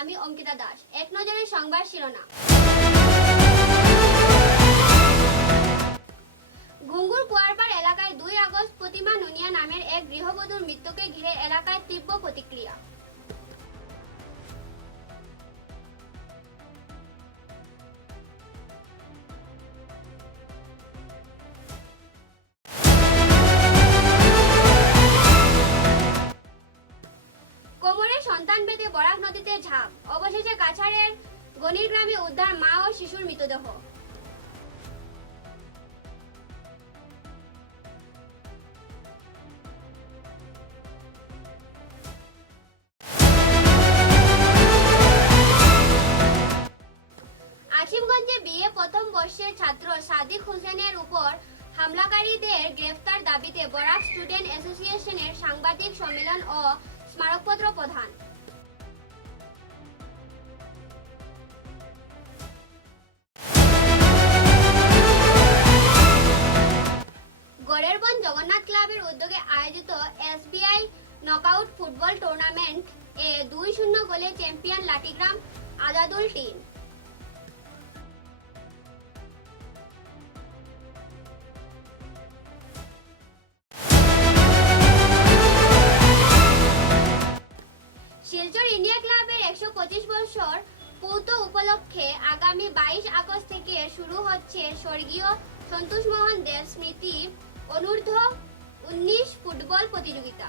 আমি অঙ্কিতা দাস। এক নজরে সংবাদ শিরোনাম। ঘুঙ্গুর কুয়ারপাড় এলাকায় 2 আগস্ট প্রতিমা নুনিয়া নামের এক গৃহবধূর মৃত্যুকে ঘিরে এলাকায় তীব্র প্রতিক্রিয়া। কোমরে সন্তান বেঁধে বরাক নদীতে ঝাঁপ, অবশেষে কাছাড়ের গণির গ্রামে উদ্ধার মা ও শিশুর মৃতদেহ। আসিমগঞ্জে বিএ প্রথম বর্ষের ছাত্র সাদিক হোসেনের উপর হামলাকারীদের গ্রেফতার দাবিতে বরাক স্টুডেন্ট অ্যাসোসিয়েশনের সাংবাদিক সম্মেলন ও স্মারকপত্র প্রদান। গড়েরবন জগন্নাথ ক্লাবের উদ্যোগে আয়োজিত এসবিআই নকআউট ফুটবল টুর্নামেন্ট এ 2-0 গোলে champion Lathigram Azadul team. Silchar India ক্লাবের 125 বছর পূর্তি উপলক্ষে আগামী 22 আগস্ট থেকে শুরু হচ্ছে স্বর্গীয় সন্তোষ মোহন দেব স্মৃতি অনূর্ধ্ব 19 ফুটবল প্রতিযোগিতা।